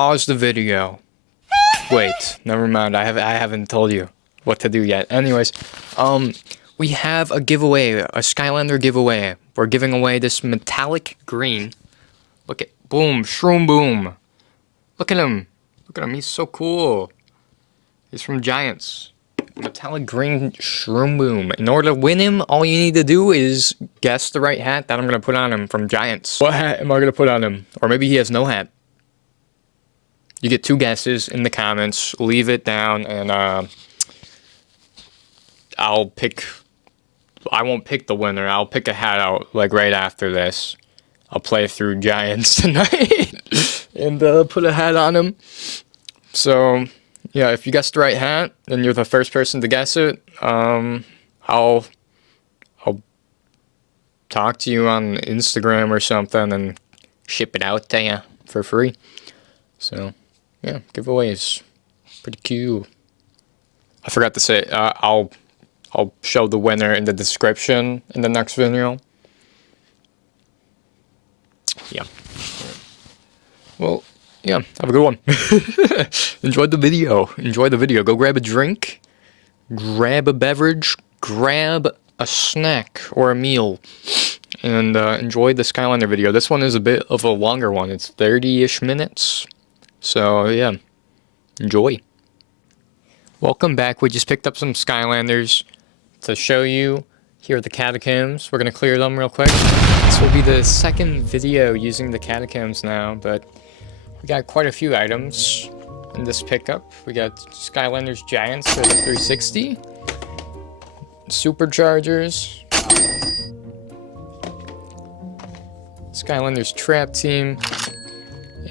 pause the video. Wait, never mind. I haven't told you what to do yet. Anyways, we have a giveaway, a Skylander giveaway. We're giving away this metallic green. Look at, boom, shroom boom. Look at him. Look at him. He's so cool. He's from Giants. Metallic green shroom boom. In order to win him, all you need to do is guess the right hat that I'm going to put on him from Giants. What hat am I going to put on him? Or maybe he has no hat. You get 2 guesses in the comments. Leave it down and I won't pick the winner. I'll pick a hat out like right after this. I'll play through Giants tonight and put a hat on him. So yeah, if you guessed the right hat, then you're the first person to guess it. I'll talk to you on Instagram or something and ship it out to you for free. So yeah, giveaways, pretty cool. I forgot to say, I'll show the winner in the description in the next video. Yeah. Well, yeah, have a good one. Enjoy the video. Enjoy the video. Go grab a drink, grab a beverage, grab a snack or a meal, and enjoy the Skylander video. This one is a bit of a longer one. It's 30-ish minutes. So, yeah, enjoy. Welcome back. We just picked up some Skylanders to show you. Here are the catacombs. We're going to clear them real quick. This will be the second video using the catacombs now, but we got quite a few items in this pickup. We got Skylanders Giants for the 360, Superchargers, Skylanders Trap Team,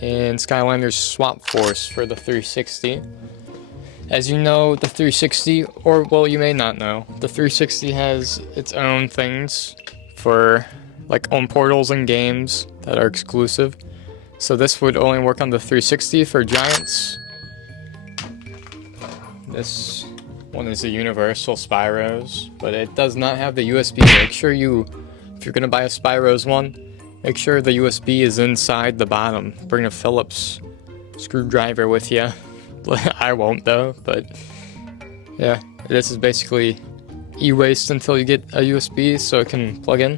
and Skylanders Swap Force for the 360. As you know, the 360, or well, you may not know, the 360 has its own things for like own portals and games that are exclusive. So this would only work on the 360 for Giants. This one is a Universal Spyros, but it does not have the USB. Make sure you, if you're gonna buy a Spyros one, make sure the USB is inside the bottom. Bring a Phillips screwdriver with you. I won't though, but yeah, this is basically e-waste until you get a USB so it can plug in.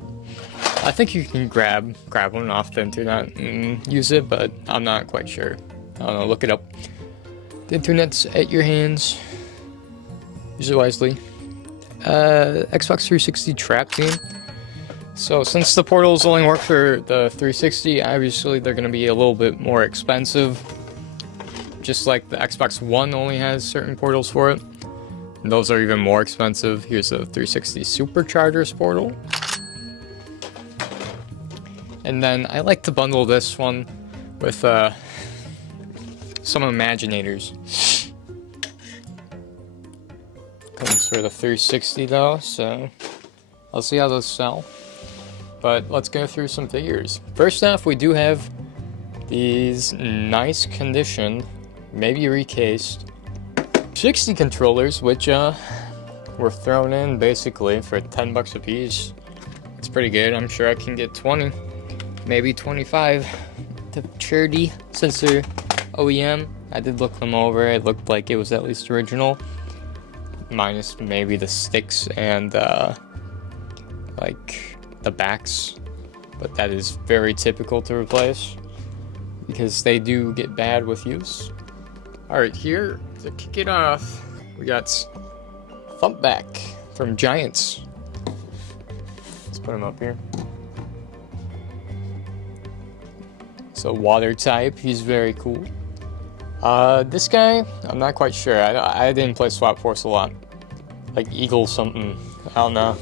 I think you can grab one off the internet and use it, but I'm not quite sure. I don't know, look it up. The internet's at your hands. Use it wisely. Xbox 360 Trap Team. So since the portals only work for the 360, obviously they're going to be a little bit more expensive. Just like the Xbox One only has certain portals for it. And those are even more expensive. Here's the 360 Superchargers portal. And then I like to bundle this one with some Imaginators. Comes for the 360 though, so I'll see how those sell. But let's go through some figures. First off, we do have these nice condition, maybe recased, 60 controllers, which were thrown in basically for 10 bucks a piece. It's pretty good. I'm sure I can get 20, maybe 25 to charity since they're OEM. I did look them over. It looked like it was at least original, minus maybe the sticks and like the backs, but that is very typical to replace because they do get bad with use. Alright, here to kick it off, we got Thumpback from Giants. Let's put him up here. So water type, he's very cool. This guy, I'm not quite sure. I didn't play Swap Force a lot. Like Eagle something, I don't know.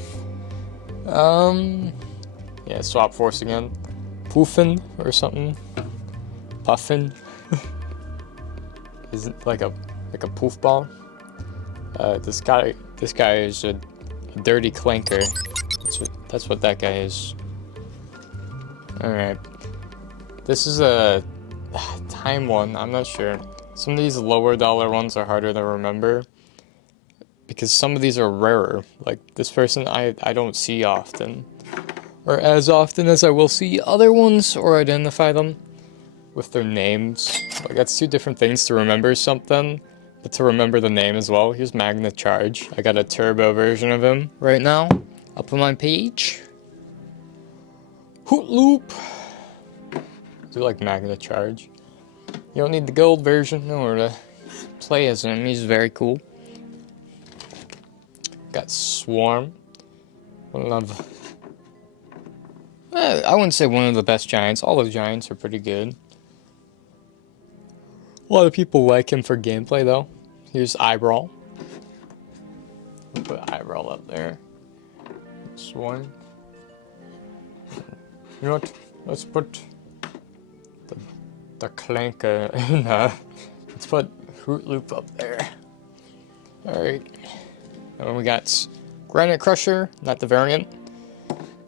Yeah, Swap Force again. Poofin or something. Puffin. Is it like a poof ball? This guy is a dirty clanker. That's what that guy is. Alright. This is a time one, I'm not sure. Some of these lower dollar ones are harder to remember because some of these are rarer. Like this person I don't see often, or as often as I will see other ones or identify them. with their names. Like, that's two different things, to remember something, but to remember the name as well. Here's Magna Charge. I got a turbo version of him right now up on my page. Hoot Loop. I do like Magna Charge. You don't need the gold version in order to play as him. He's very cool. Got Swarm. One of, I wouldn't say one of the best giants. All the giants are pretty good. A lot of people like him for gameplay, though. Here's Eyebrow. Put Eyebrow up there. Swarm. You know what? Let's put the Clanker in. Let's put Hoot Loop up there. All right. And then we got Granite Crusher, not the variant,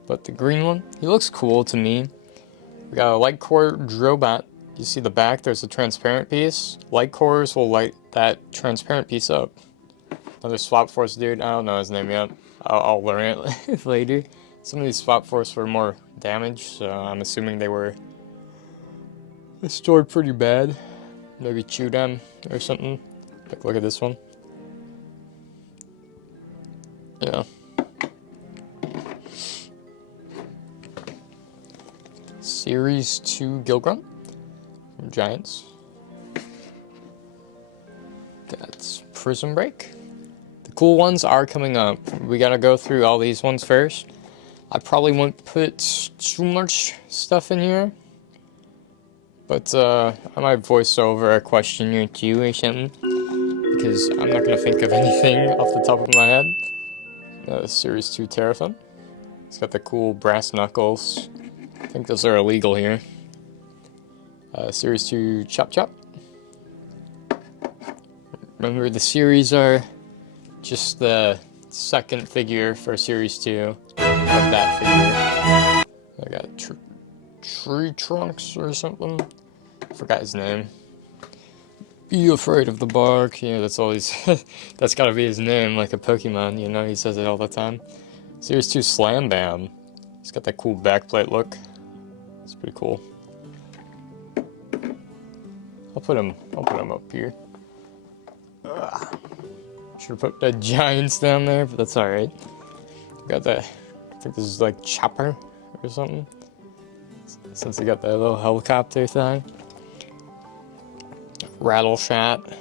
but the green one. He looks cool to me. We got a Light Core Drobot. You see the back, there's a transparent piece. Light Cores will light that transparent piece up. Another Swap Force dude, I don't know his name yet. I'll learn it later. Some of these Swap Force were more damage, so I'm assuming they were stored pretty bad. Maybe chewed on or something. Like, look at this one. Yeah. Series 2 Gilgrunt from Giants. That's Prism Break. The cool ones are coming up. We gotta go through all these ones first. I probably won't put too much stuff in here, but I might voice over a question or two or something, because I'm not gonna think of anything off the top of my head. Series 2 Terrafin. It's got the cool brass knuckles. I think those are illegal here. Series 2 Chop Chop. Remember, the series are just the second figure for Series 2 of that figure. I got Tree Trunks or something. I forgot his name. Be afraid of the bark. Yeah, that's all he's... that's gotta be his name, like a Pokemon, you know? He says it all the time. Series 2 Slam Bam. He's got that cool backplate look. It's pretty cool. I'll put him up here. Should've put the Giants down there, but that's alright. Got that... I think this is like Chopper or something. Since he got that little helicopter thing. Rattle Shot,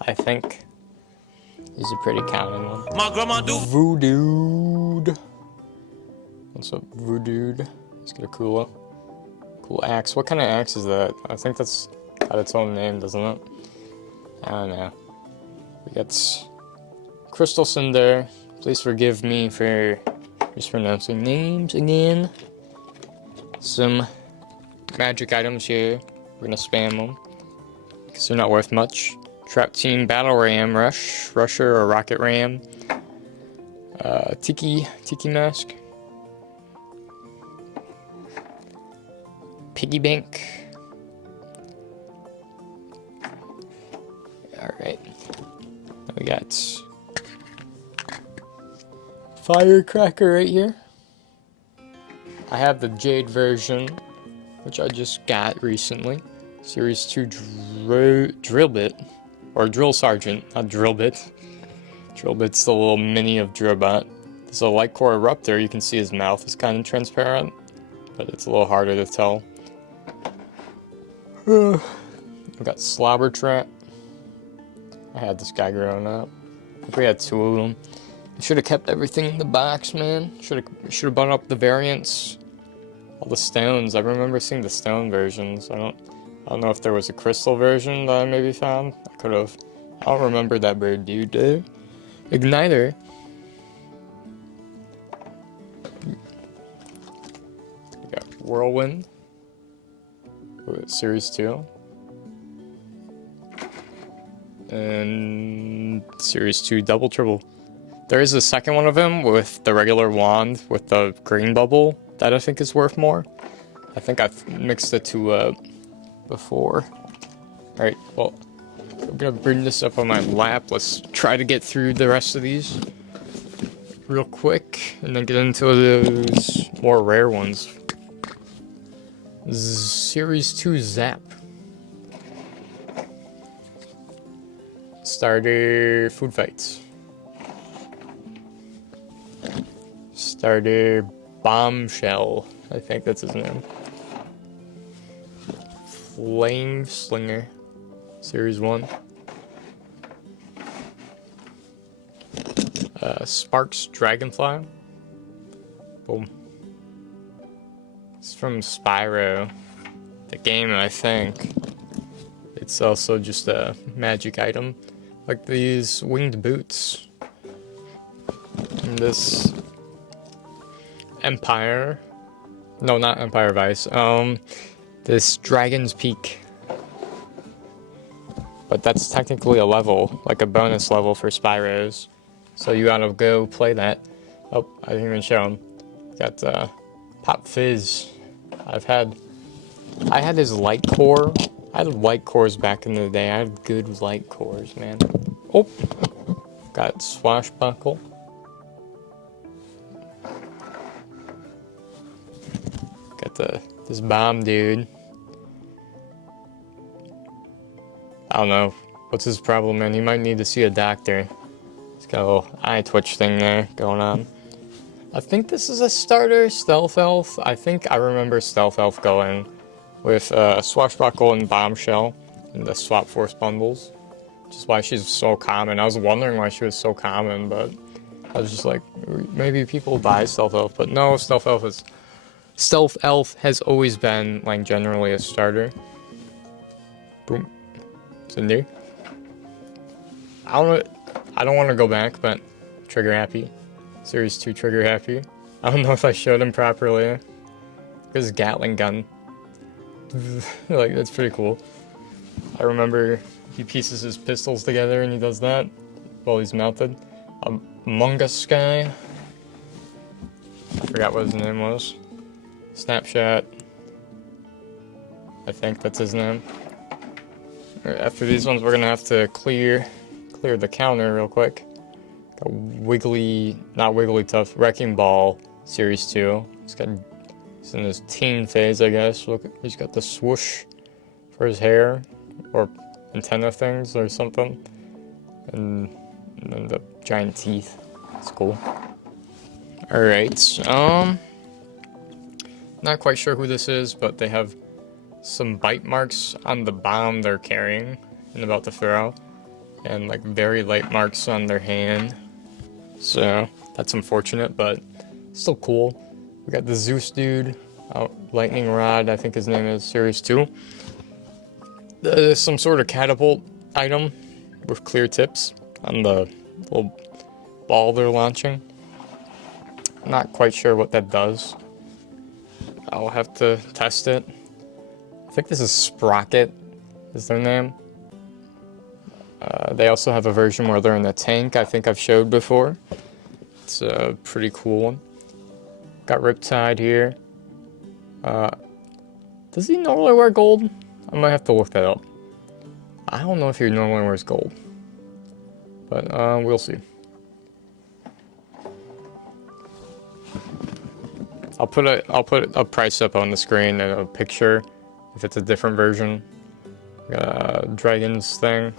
I think. He's a pretty common one. My grandma do Voodoo. What's up, Voodoo? He's got a cool axe. What kind of axe is that? I think that's got its own name, doesn't it? I don't know. We got Crystal Cinder. Please forgive me for mispronouncing names again. Some magic items here. We're gonna spam them, because they're not worth much. Trap Team Battle Ram Rusher or Rocket Ram. Tiki Mask. Piggy Bank. Alright. We got Firecracker right here. I have the Jade version, which I just got recently. Series 2 Drill Bit. Or Drill Sergeant, not Drill Bit. Drill Bit's the little mini of Drillbot. There's a Light Core Eruptor. You can see his mouth is kind of transparent, but it's a little harder to tell. We got Slobber Trap. I had this guy growing up. I think we had 2 of them. I should have kept everything in the box, man. Should have bought up the variants. All the stones. I remember seeing the stone versions. I don't know if there was a crystal version that I maybe found. I could have. I don't remember that bird, dude. Igniter. We got Whirlwind. Series 2. And Series 2 Double Triple. There is a second one of him with the regular wand with the green bubble that I think is worth more. I think I've mixed the two up before. Alright, well, I'm gonna bring this up on my lap. Let's try to get through the rest of these real quick and then get into those more rare ones. Series 2 Zap. Starter Food Fights. Starter Bombshell. I think that's his name. Flame Slinger. Series 1. Sparks Dragonfly. Boom. It's from Spyro. The game, I think. It's also just a magic item. Like these winged boots. And this Empire. No, not Empire Vice. This Dragon's Peak. But that's technically a level, like a bonus level for Spyros. So you gotta go play that. Oh, I didn't even show him. Got Pop Fizz. I had his light core. I had light cores back in the day. I had good light cores, man. Oh, got Swashbuckle. Got this bomb dude. I don't know what's his problem, man. He might need to see a doctor. He's got a little eye twitch thing there going on. I think this is a starter Stealth Elf. I think I remember Stealth Elf going with Swashbuckle and Bombshell in the Swap Force bundles. Which is why she's so common. I was wondering why she was so common, but I was just like, maybe people buy Stealth Elf, but no, Stealth Elf has always been like generally a starter. Boom. It's in there. I don't want to go back, but trigger happy. Series 2 trigger happy. I don't know if I showed him properly. His Gatling gun. Like, that's pretty cool. I remember he pieces his pistols together and he does that while he's mounted. Among Us guy. I forgot what his name was. Snapshot. I think that's his name. After these ones, we're gonna have to clear the counter real quick. Got not Wigglytuff, Wrecking Ball Series 2. He's in his teen phase, I guess. Look, he's got the swoosh for his hair, or antenna things or something, and then the giant teeth. It's cool. All right, not quite sure who this is, but they have some bite marks on the bomb they're carrying and about to throw, and like very light marks on their hand. So that's unfortunate, but still cool. We got the Zeus dude, Lightning Rod, I think his name is, Series 2. Some sort of catapult item with clear tips on the little ball they're launching. Not quite sure what that does. I'll have to test it. I think this is Sprocket, is their name. They also have a version where they're in the tank, I think I've showed before. It's a pretty cool one. Got Riptide here. Does he normally wear gold? I might have to look that up. I don't know if he normally wears gold. But we'll see. I'll put a price up on the screen and a picture if it's a different version. Dragon's thing.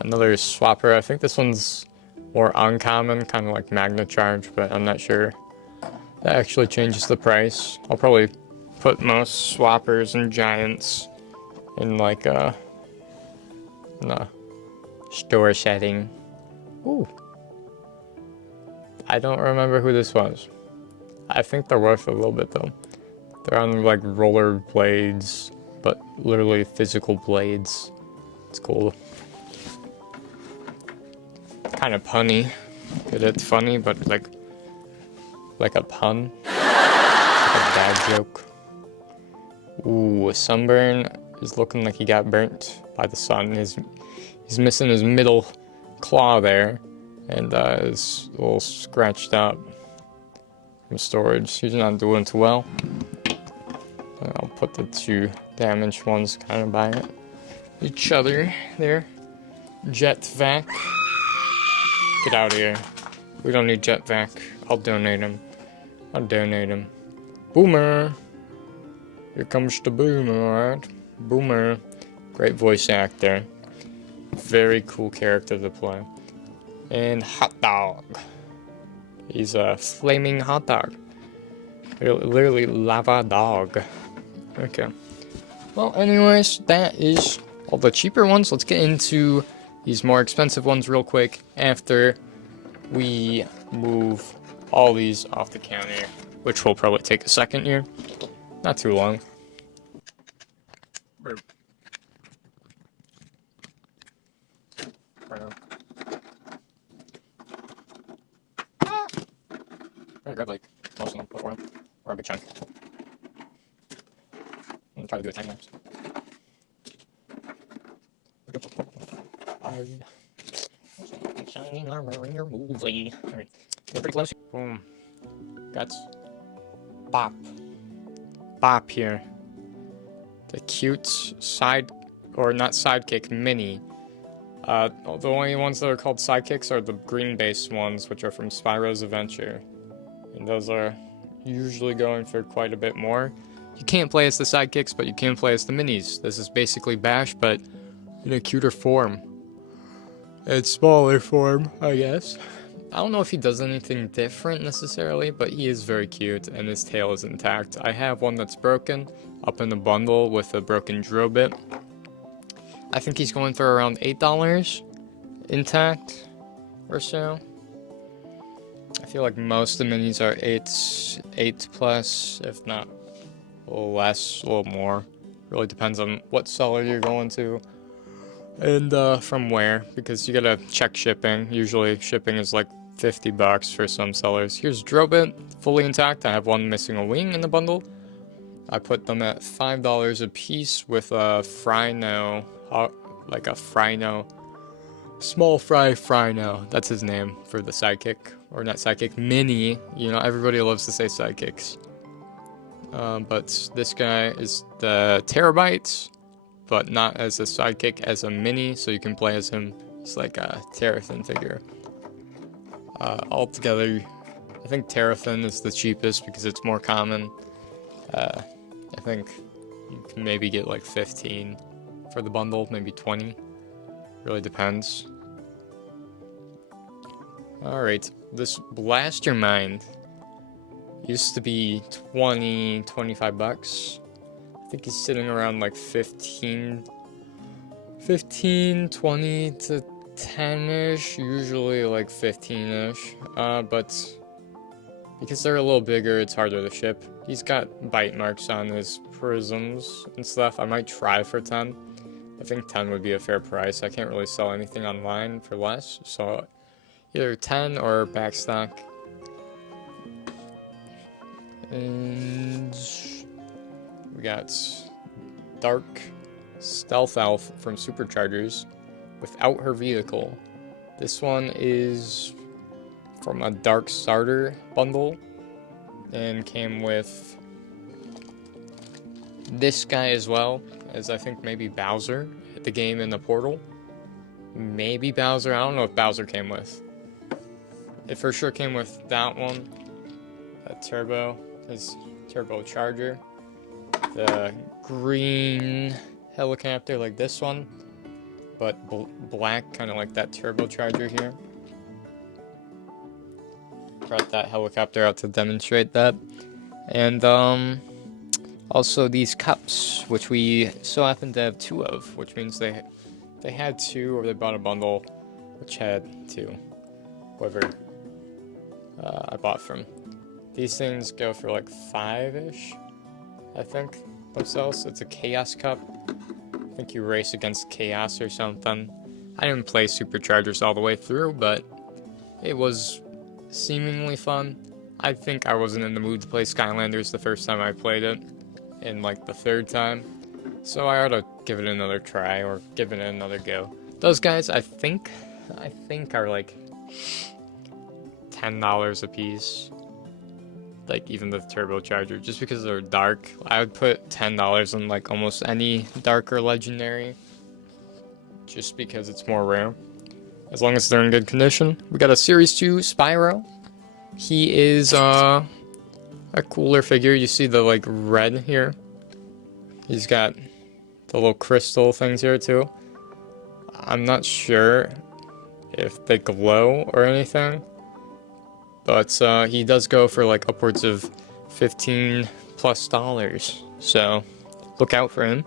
Another swapper. I think this one's more uncommon, kind of like Magna Charge, but I'm not sure. That actually changes the price. I'll probably put most swappers and giants in like a store setting. Ooh. I don't remember who this was. I think they're worth a little bit though. They're on like roller blades, but literally physical blades. It's cool. Kind of punny. It's funny, but like a pun. Like a bad joke. Ooh, Sunburn is looking like he got burnt by the sun. He's missing his middle claw there, and is a little scratched up from storage. He's not doing too well. I'll put the two damaged ones kind of by each other there. Jet Vac. Get out of here. We don't need Jet Vac. I'll donate him. I'll donate him. Boomer! Here comes the Boomer, alright? Boomer. Great voice actor. Very cool character to play. And Hot Dog. He's a flaming hot dog. Literally lava dog. Okay. Well, anyways, that is all the cheaper ones. Let's get into these more expensive ones real quick after we move all these off the counter, which will probably take a second here. Not too long. I grab like most of them before them, or a big chunk. I'm gonna try to do a time lapse. Shining armor in your movie. Alright, we're pretty close. Boom. Got Bop. Bop here. The cute side, or not sidekick, mini. The only ones that are called sidekicks are the green-based ones, which are from Spyro's Adventure. And those are usually going for quite a bit more. You can't play as the sidekicks, but you can play as the minis. This is basically Bash, but in a cuter form. It's smaller form, I guess. I don't know if he does anything different necessarily, but he is very cute, and his tail is intact. I have one that's broken, up in the bundle with a broken drill bit. I think he's going for around $8 intact or so. I feel like most of the minis are 8 plus, if not a little less, a little more. Really depends on what seller you're going to and from where, because you gotta check shipping. Usually shipping is like $50 for some sellers. Here's Drobit, fully intact. I have one missing a wing in the bundle. I put them at $5 a piece with a Frino, like a Frino, small fry Frino. That's his name for the sidekick, or not sidekick, mini. You know, everybody loves to say sidekicks. But this guy is the Terabytes, but not as a sidekick, as a mini, so you can play as him. He's like a Terrathin figure. Altogether, I think Terrathin is the cheapest because it's more common. I think you can maybe get like 15 for the bundle, maybe 20. Really depends. Alright, this Blast Your Mind used to be 20, 25 bucks. I think he's sitting around like 15, 20 to 10-ish, usually like 15-ish. But because they're a little bigger, it's harder to ship. He's got bite marks on his prisms and stuff. I might try for 10. I think 10 would be a fair price. I can't really sell anything online for less, so either 10 or backstock. And we got Dark Stealth Elf from Superchargers without her vehicle. This one is from a Dark Starter bundle and came with this guy as well, as I think maybe Bowser at the game in the portal. Maybe Bowser, I don't know if Bowser came with. It for sure came with that one. That turbo, his turbo charger. The green helicopter like this one, but black, kind of like that turbocharger here. Brought that helicopter out to demonstrate that. And also these cups, which we so happen to have 2 of, which means they had 2, or they bought a bundle which had 2. Whoever I bought from. These things go for like 5-ish, I think, themselves. It's a Chaos Cup. I think you race against Chaos or something. I didn't play Superchargers all the way through, but it was seemingly fun. I think I wasn't in the mood to play Skylanders the first time I played it, and like the 3rd time. So I ought to give it another try, or give it another go. Those guys, I think are like $10 a piece. Like even the turbocharger, just because they're dark. I would put $10 on like almost any dark or legendary, just because it's more rare, as long as they're in good condition. We got a Series 2 Spyro. He is a cooler figure. You see the like red here? He's got the little crystal things here too. I'm not sure if they glow or anything, but he does go for like upwards of $15+. So look out for him.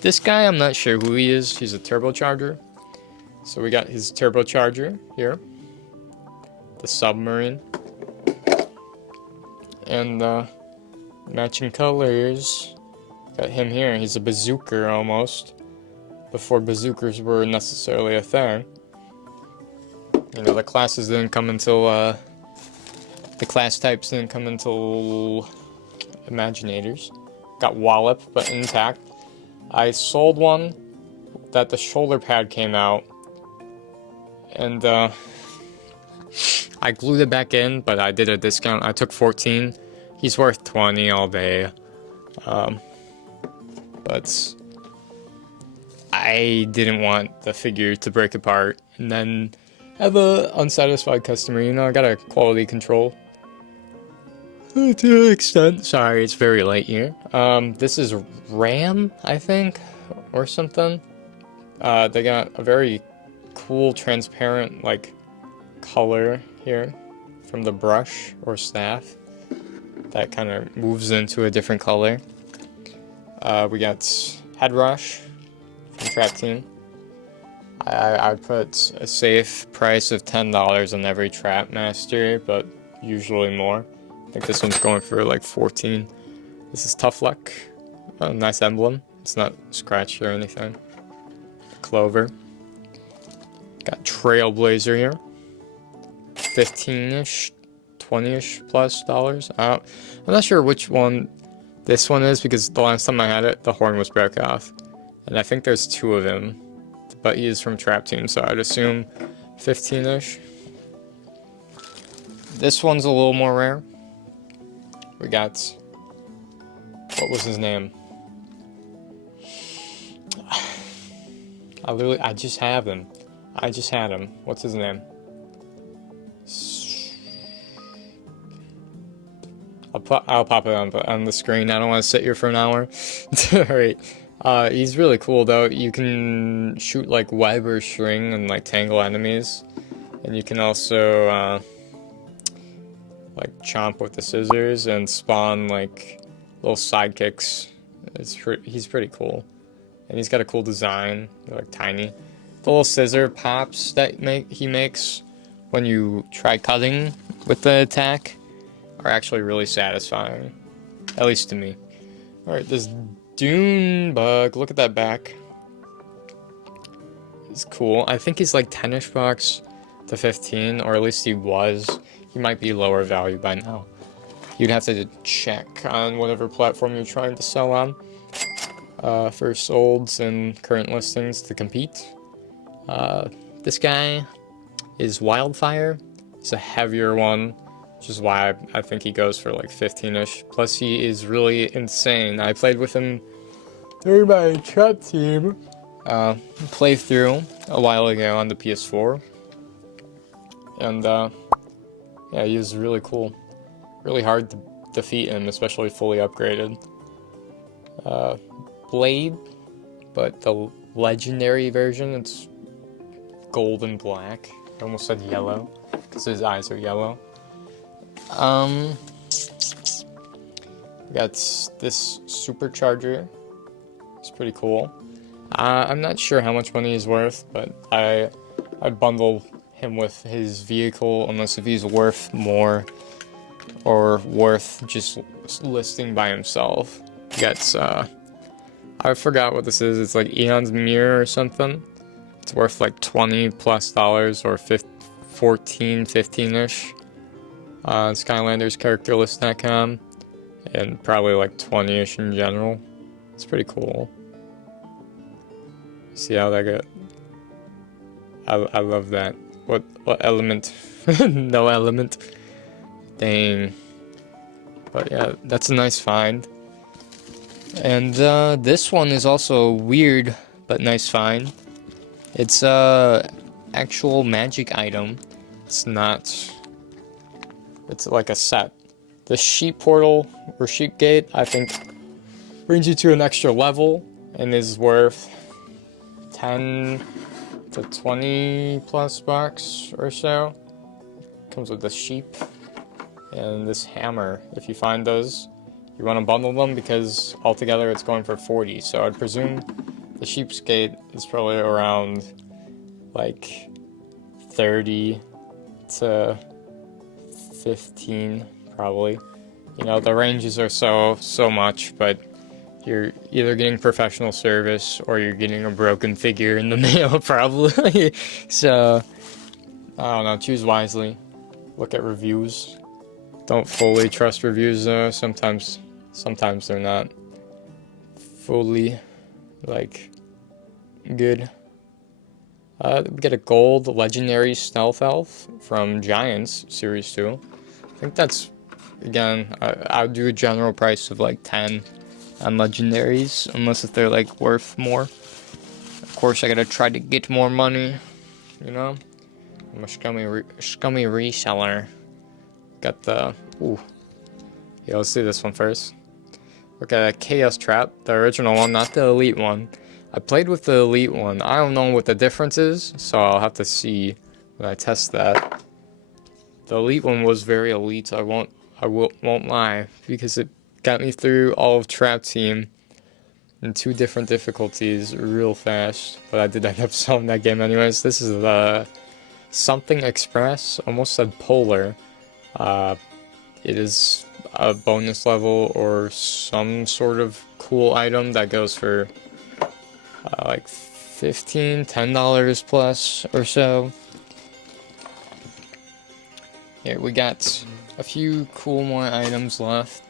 This guy, I'm not sure who he is. He's a turbocharger. So we got his turbocharger here, the submarine, and matching colors. Got him here. He's a bazooker almost, before bazookas were necessarily a thing. You know, the classes didn't come until the class types didn't come until Imaginators. Got Wallop, but intact. I sold one that the shoulder pad came out, and I glued it back in, but I did a discount. I took 14. He's worth 20 all day. But I didn't want the figure to break apart and then have a unsatisfied customer. You know, I gotta quality control to an extent. Sorry, it's very late here. This is RAM, I think, or something. They got a very cool, transparent, like, color here from the brush or staff that kind of moves into a different color. We got Head Rush from Trap Team. I put a safe price of $10 on every Trap Master, but usually more. I think this one's going for like 14. This is Tough Luck. A nice emblem. It's not scratched or anything. Clover. Got Trailblazer here. 15-ish, 20-ish plus dollars. I'm not sure which one this one is, because the last time I had it, the horn was broke off. And I think there's two of him. But he is from Trap Team, so I'd assume 15-ish. This one's a little more rare. We got... what was his name? I just have him. I just had him. What's his name? I'll pop it on the screen. I don't want to sit here for an hour. Alright. He's really cool though. You can shoot like web or string and like tangle enemies. And you can also like chomp with the scissors and spawn like little sidekicks. He's pretty cool. And he's got a cool design. They're like tiny. The little scissor pops that he makes when you try cutting with the attack are actually really satisfying. At least to me. Alright, this Dune Bug. Look at that back. He's cool. I think he's like 10-ish bucks to 15, or at least he was. He might be lower value by now. You'd have to check on whatever platform you're trying to sell on for solds and current listings to compete. This guy is Wildfire. It's a heavier one, which is why I think he goes for like 15-ish. Plus he is really insane. I played with him during my Trap Team playthrough a while ago on the PS4. And yeah, he is really cool. Really hard to defeat him, especially fully upgraded. Blade, but the legendary version, it's gold and black. I almost said yellow, because his eyes are yellow. We got this supercharger. It's pretty cool. I'm not sure how much money he's worth, but I bundle him with his vehicle, unless if he's worth more or worth just listing by himself. He gets, I forgot what this is. It's like Eon's Mirror or something. It's worth like $20+ or 14, 15-ish. On Skylander's characterlist.com, and probably like 20-ish in general. It's pretty cool. See how that got? I love that. What element? No element. Dang. But yeah, that's a nice find. And this one is also weird but nice find. It's a actual magic item. It's not It's like a set. The sheep portal or sheep gate, I think, brings you to an extra level and is worth 10 to 20 plus bucks or so. Comes with the sheep and this hammer. If you find those, you want to bundle them because altogether it's going for 40. So I'd presume the sheep's gate is probably around like 30 to 15 probably. You know, the ranges are so much, but you're either getting professional service or you're getting a broken figure in the mail probably. So I don't know, choose wisely. Look at reviews. Don't fully trust reviews though. Sometimes they're not fully like good. We get a gold legendary stealth elf from Giants Series 2. I think that's, again, I'll do a general price of like 10 on legendaries, unless if they're like worth more. Of course, I gotta try to get more money, you know? I'm a scummy reseller. Got the, ooh. Yeah, let's do this one first. Okay, Chaos Trap, the original one, not the elite one. I played with the elite one. I don't know what the difference is, so I'll have to see when I test that. The elite one was very elite. I won't lie, because it got me through all of Trap Team in 2 different difficulties real fast. But I did end up selling that game anyways. This is the Something Express. Almost said Polar. It is a bonus level or some sort of cool item that goes for like $10 plus or so. Here we got a few cool more items left.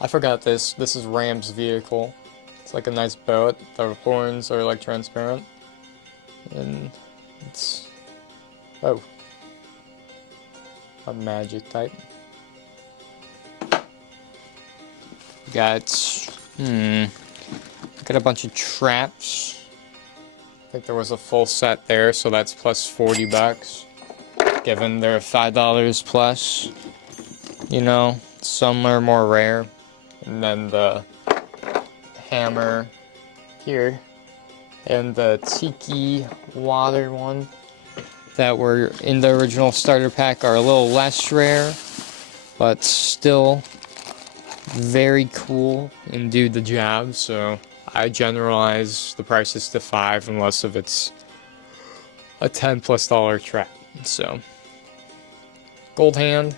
I forgot this. This is Ram's vehicle. It's like a nice boat. The horns are like transparent, and it's a magic type. Got a bunch of traps. I think there was a full set there, so that's plus 40 bucks. Given they're $5 plus, you know, some are more rare. And then the hammer here, and the tiki water one that were in the original starter pack are a little less rare, but still very cool and do the job. So I generalize the prices to 5 unless if it's a $10 plus trap. So gold hand.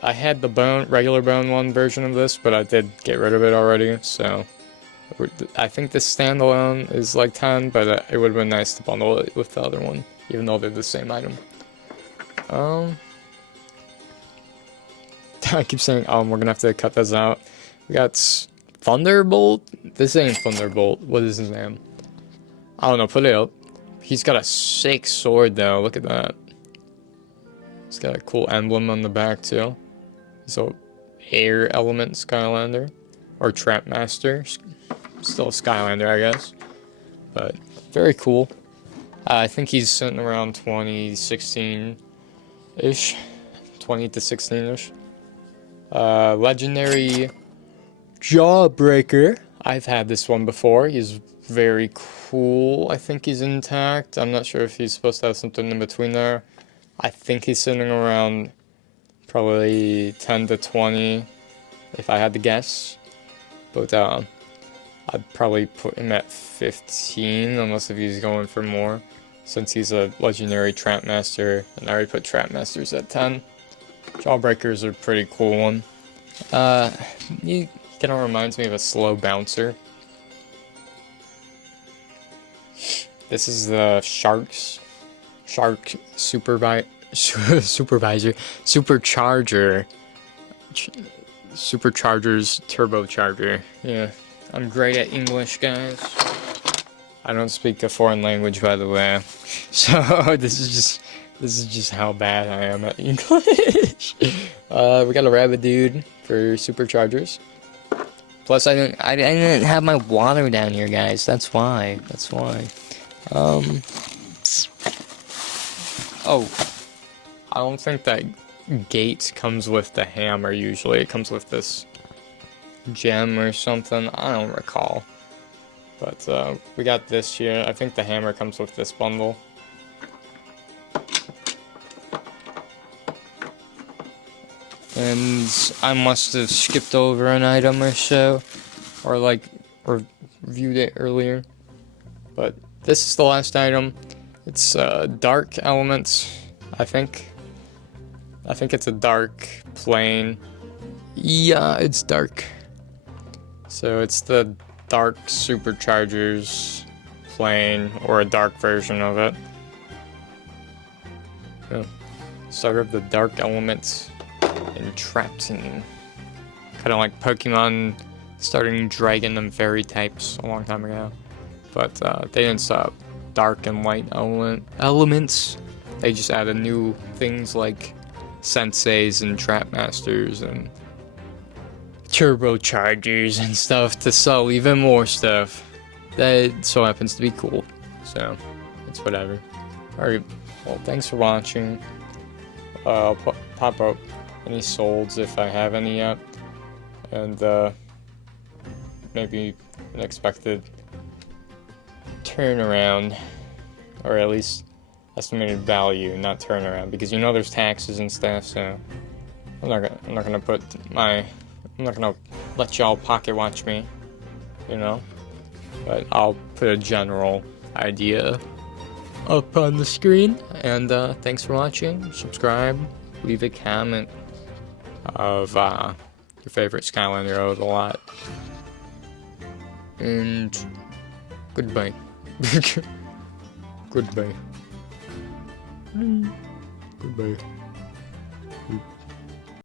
I had the regular bone one version of this, but I did get rid of it already. So I think this standalone is like 10, but it would have been nice to bundle it with the other one, even though they're the same item. I keep saying, we're gonna have to cut this out. We got Thunderbolt. This ain't Thunderbolt. What is his name? I don't know. Put it up. He's got a sick sword though. Look at that. He's got a cool emblem on the back too. So, air element Skylander or Trap Master. Still a Skylander, I guess. But very cool. I think he's sitting around 2016-ish. 20 to 16-ish. Legendary Jawbreaker. I've had this one before. He's very cool. I think he's intact. I'm not sure if he's supposed to have something in between there. I think he's sitting around probably 10 to 20 if I had to guess. But I'd probably put him at 15 unless if he's going for more, since he's a legendary Trap Master, and I already put Trap Masters at 10. Jawbreaker's a pretty cool one. He kind of reminds me of a slow bouncer. This is the Shark Supercharger. Supercharger's turbocharger. Yeah, I'm great at English, guys. I don't speak a foreign language, by the way. So this is just how bad I am at English. We got a rabbit dude for superchargers. Plus, I didn't have my water down here, guys. That's why. Oh, I don't think that gate comes with the hammer usually. It comes with this gem or something. I don't recall. But we got this here. I think the hammer comes with this bundle. And I must have skipped over an item or so, or reviewed it earlier. But this is the last item. It's dark elements, I think. I think it's a dark plane. Yeah, it's dark. So it's the dark superchargers plane, or a dark version of it. Oh. Start of the dark elements entrapping. Kind of like Pokemon starting dragon and fairy types a long time ago. But they didn't stop dark and light elements. They just added new things like senseis and trap masters and turbochargers and stuff to sell even more stuff that so happens to be cool. So it's whatever. Alright, well, thanks for watching. I'll pop up any solds if I have any yet, and maybe an expected turnaround, or at least estimated value, not turnaround, because you know there's taxes and stuff. So I'm not gonna let y'all pocket watch me, you know. But I'll put a general idea up on the screen. And thanks for watching. Subscribe, leave a comment of your favorite Skylander. I would a lot. And goodbye. Goodbye. Goodbye.